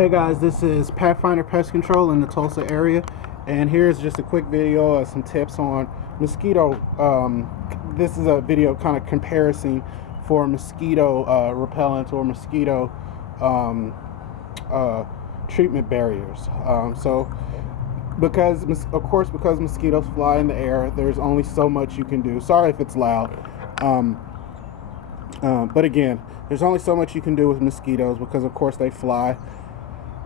Hey guys, this is Pathfinder Pest Control in the Tulsa area, and here's just a quick video of some tips on mosquito. This is a video kind of comparison for mosquito repellent or mosquito treatment barriers. Because mosquitoes fly in the air, there's only so much you can do. Sorry if it's loud. But again, there's only so much you can do with mosquitoes because, of course, they fly.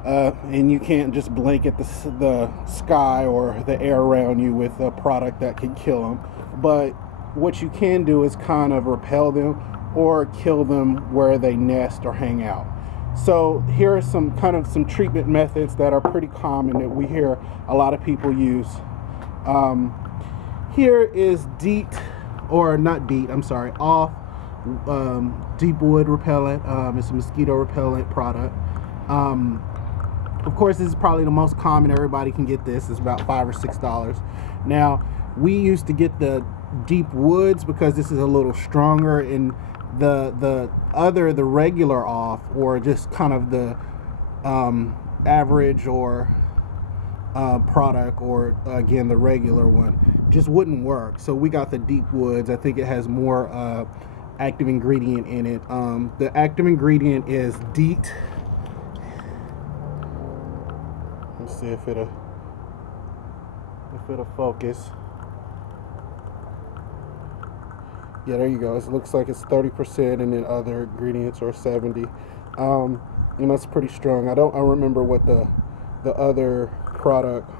And you can't just blanket the sky or the air around you with a product that can kill them. But what you can do is kind of repel them or kill them where they nest or hang out. So here are some treatment methods that are pretty common that we hear a lot of people use. Here is off deep wood repellent. It's a mosquito repellent product. Of course, this is probably the most common. Everybody can get this. It's about $5 or $6. Now, we used to get the deep woods because this is a little stronger, and the regular off, or just kind of the average or product, or again the regular one, just wouldn't work. So we got the deep woods. I think it has more active ingredient in it. The active ingredient is DEET. Let's see if it'll focus. Yeah, there you go. It looks like it's 30%, and then other ingredients are 70. And that's pretty strong. I remember what the other product,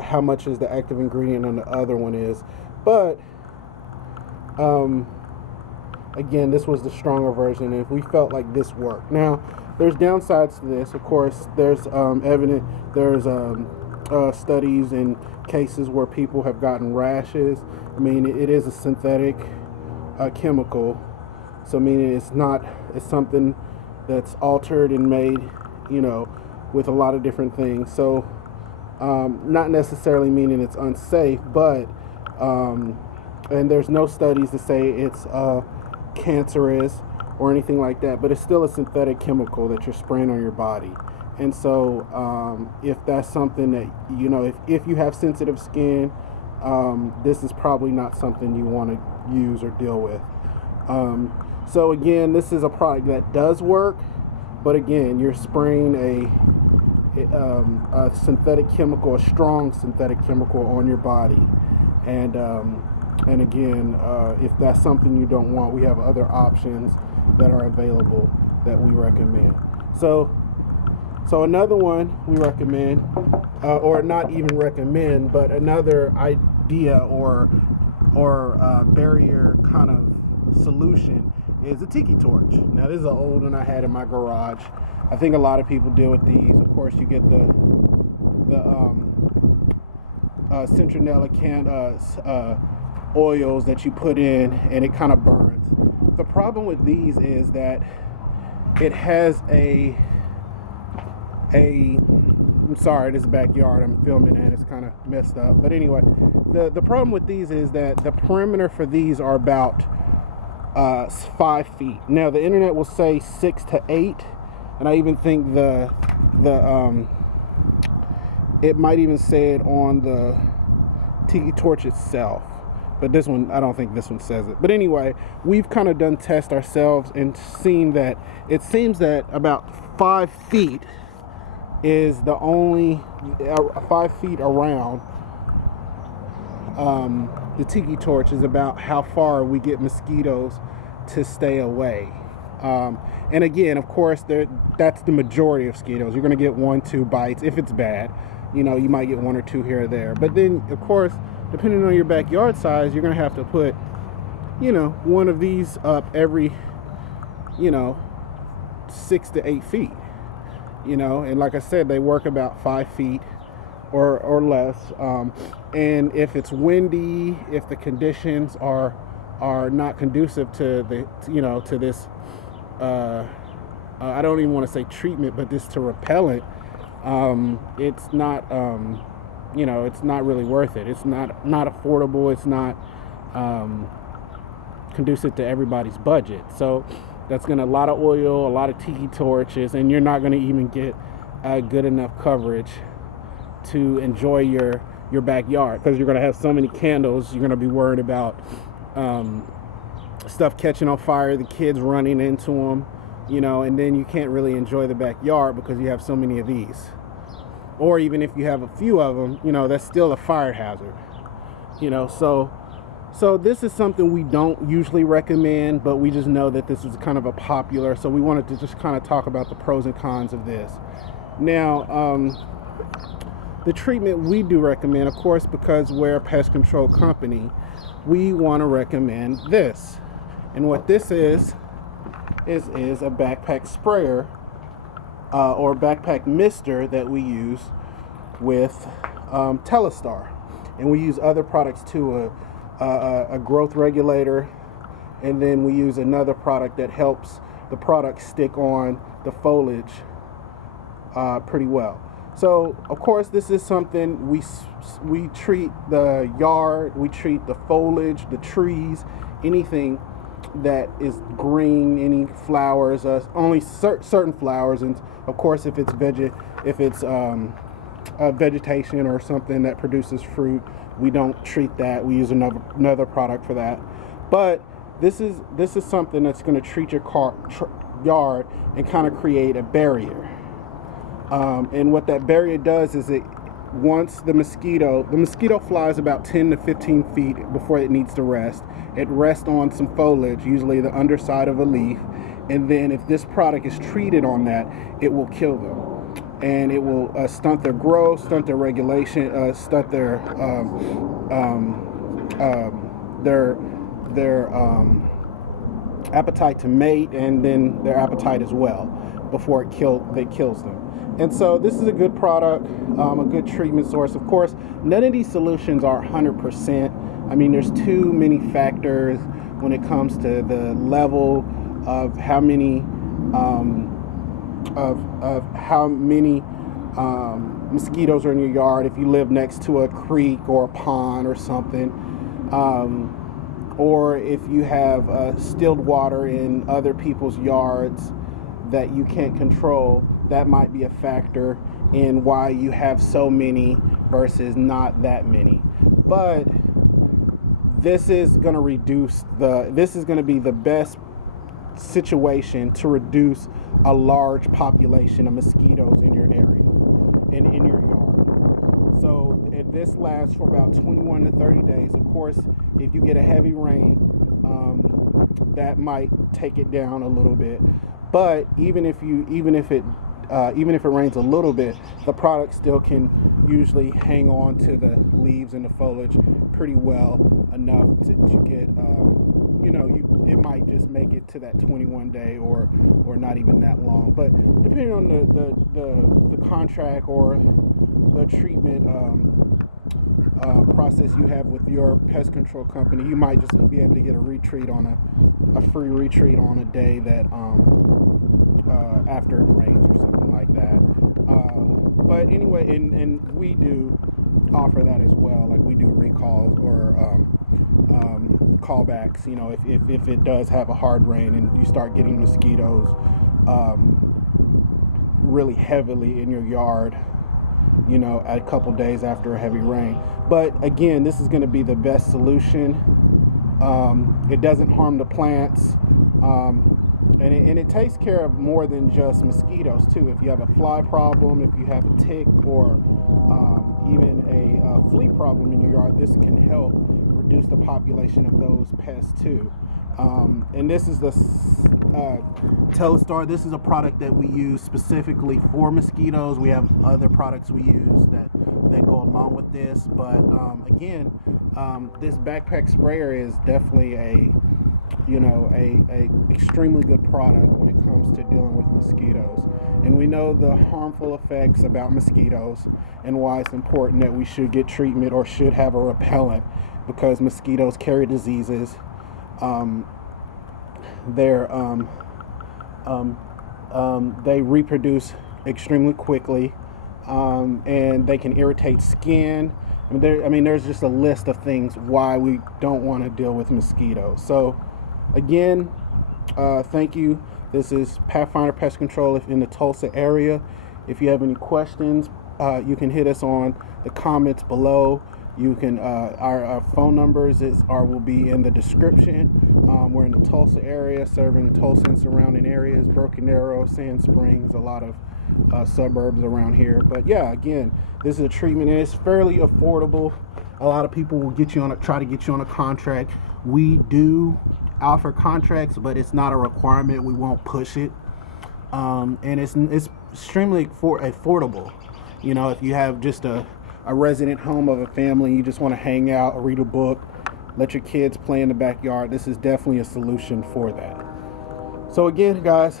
how much is the active ingredient on the other one is, but again, this was the stronger version, and if we felt like this worked. Now, there's downsides to this. Of course, there's studies and cases where people have gotten rashes. I mean, it is a synthetic chemical, so meaning it's something that's altered and made, with a lot of different things. So, not necessarily meaning it's unsafe, but and there's no studies to say it's cancerous or anything like that, but it's still a synthetic chemical that you're spraying on your body. And so if that's something that, if you have sensitive skin, this is probably not something you want to use or deal with. So again, this is a product that does work, but again, you're spraying a synthetic chemical, a strong synthetic chemical on your body. And again, if that's something you don't want, we have other options that are available that we recommend. So another one we recommend, or not even recommend, but another idea or barrier kind of solution is a Tiki Torch. Now, this is an old one I had in my garage. I think a lot of people deal with these. Of course, you get the citronella oils that you put in, and it kind of burns. The problem with these is that it has I'm sorry, this is backyard I'm filming and it's kind of messed up. But anyway, the problem with these is that the perimeter for these are about 5 feet. Now, the internet will say 6 to 8, and I even think it might even say it on the Tiki Torch itself. But this one, I don't think this one says it. But anyway, we've kind of done tests ourselves and seen that it seems that about 5 feet is the only 5 feet around the Tiki Torch is about how far we get mosquitoes to stay away. And again, of course, that's the majority of mosquitoes. You're going to get 1-2 bites if it's bad. You might get 1 or 2 here or there. But then, of course, depending on your backyard size, you're going to have to put, one of these up every, 6 to 8 feet. And like I said, they work about 5 feet or less. And if it's windy, if the conditions are not conducive to to this, I don't even want to say treatment, but this to repellent, it's not, it's not really worth it. It's not affordable. It's not conducive to everybody's budget. So that's going to a lot of oil, a lot of Tiki Torches, and you're not going to even get good enough coverage to enjoy your backyard, because you're going to have so many candles. You're going to be worried about stuff catching on fire, the kids running into them, and then you can't really enjoy the backyard because you have so many of these. Or even if you have a few of them, that's still a fire hazard. So this is something we don't usually recommend, but we just know that this is kind of a popular, so we wanted to just kind of talk about the pros and cons of this. Now, the treatment we do recommend, of course, because we're a pest control company, we want to recommend this. And what this is a backpack sprayer or backpack mister that we use with Telestar. And we use other products too, a growth regulator, and then we use another product that helps the product stick on the foliage pretty well. So of course this is something we treat the yard, we treat the foliage, the trees, anything that is green, any flowers, only certain flowers, and of course if it's vegetation or something that produces fruit, we don't treat that. We use another product for that. But this is something that's going to treat your yard and kind of create a barrier. And what that barrier does is once the mosquito flies about 10 to 15 feet before it needs to rest. It rests on some foliage, usually the underside of a leaf, and then if this product is treated on that, it will kill them. And it will stunt their growth, stunt their regulation, stunt their appetite to mate, and then their appetite as well before it kills them. And so this is a good product, a good treatment source. Of course, none of these solutions are 100%. I mean, there's too many factors when it comes to the level of how many mosquitoes are in your yard. If you live next to a creek or a pond or something, or if you have stilled water in other people's yards that you can't control, that might be a factor in why you have so many versus not that many. But this is going to be the best situation to reduce a large population of mosquitoes in your area, in your yard. So this lasts for about 21 to 30 days. Of course, if you get a heavy rain, that might take it down a little bit. But even if it rains a little bit, the product still can usually hang on to the leaves and the foliage pretty well enough to get, it might just make it to that 21 day or not even that long. But depending on the contract or the treatment process you have with your pest control company, you might just be able to get a free retreat on a day that after it rains or something like that. But anyway, and we do offer that as well. Like we do recalls or callbacks. If it does have a hard rain and you start getting mosquitoes really heavily in your yard, a couple days after a heavy rain. But again, this is going to be the best solution. It doesn't harm the plants. And it takes care of more than just mosquitoes too. If you have a fly problem, if you have a tick, or even a flea problem in your yard, this can help reduce the population of those pests too. And this is the Telestar. This is a product that we use specifically for mosquitoes. We have other products we use that go along with this. But again, this backpack sprayer is definitely a extremely good product when it comes to dealing with mosquitoes. And we know the harmful effects about mosquitoes and why it's important that we should get treatment or should have a repellent, because mosquitoes carry diseases. They reproduce extremely quickly, and they can irritate skin. There's just a list of things why we don't want to deal with mosquitoes. So again, Thank you. This is Pathfinder Pest Control in the Tulsa area. If you have any questions, you can hit us on the comments below. You can our phone numbers will be in the description. We're in the Tulsa area, serving Tulsa and surrounding areas, Broken Arrow, Sand Springs, a lot of suburbs around here. But yeah, again, this is a treatment and it's fairly affordable. A lot of people will try to get you on a contract. We do offer contracts, but it's not a requirement. We won't push it, and it's extremely affordable. You know, if you have just a resident home of a family, you just want to hang out or read a book, let your kids play in the backyard, this is definitely a solution for that. So again, guys,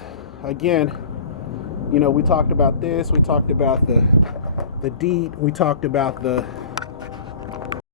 you know, we talked about this, we talked about the DEET, we talked about the